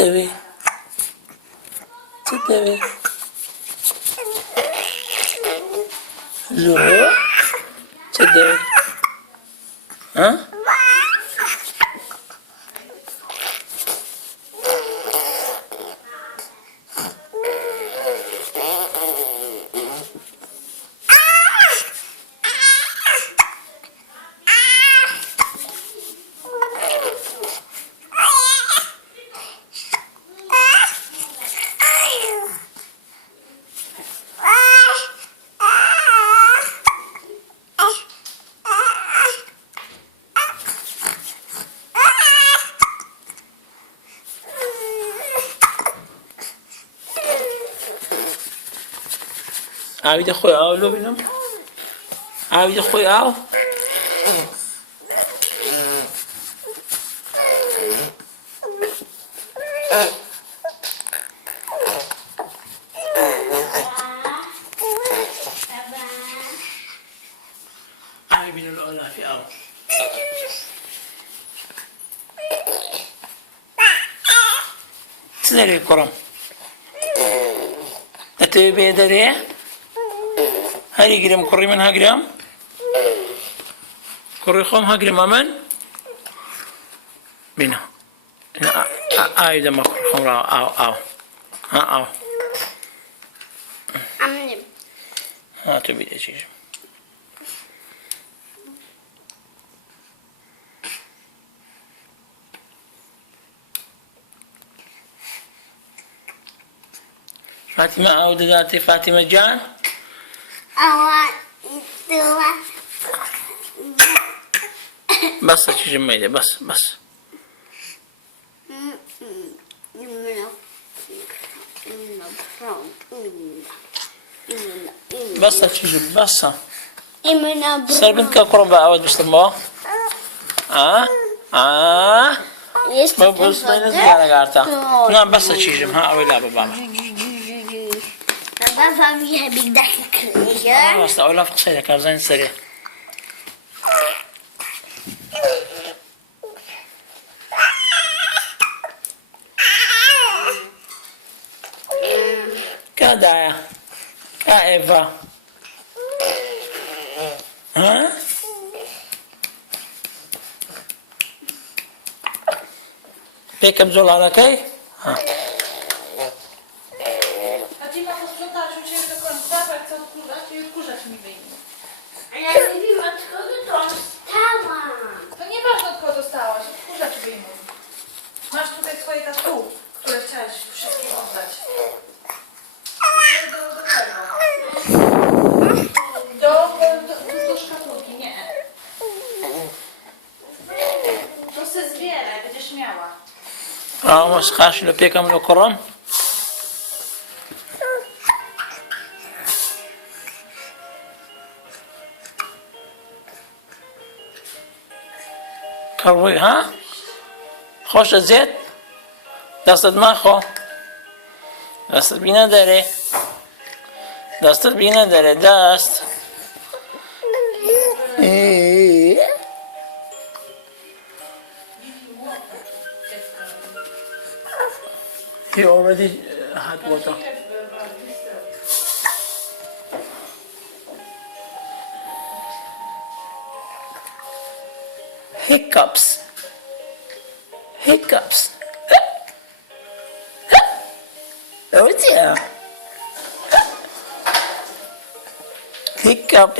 Devi. Sit, Devi. Zulu. Sit, Devi. Huh? Abi de koy al lo benim. Abi de koy al. Abi de lo fi al. Nereye koram? Ete bedere. هاي جريم كوري من ها جريم كوري خوم ها جريم أمن بينا آي دم كوري خوم راو أو ها أو أمني ها تبي تجي فاطمة عودة ذاتي فاطمة جان بس تجي ميدة بس بس تجي بس صار بنتك قربة أود بستموا ما بس بين زيارة قارتا نعم بس تجي ها أوي لا بابا بابا فيها بيضحك بس أولا في قصيدة كابزين سريع كدايا كايفا ها بيك بزول على كي ها Ja nie wiem od kogo dostałam. To nieważne od kogo dostałaś, odkurzacz wyjmuj. Masz tutaj swoje tatu, które chciałaś wszystkim oddać. Do szkatułki, nie. To se zbieraj, będziesz miała. masz خاش لو بيكم لو كرم كروي ها خوش زيت دستت ما خو دستت بينا داره دستت بينا داره دست He already had water. Hiccups. Oh dear. Hiccup.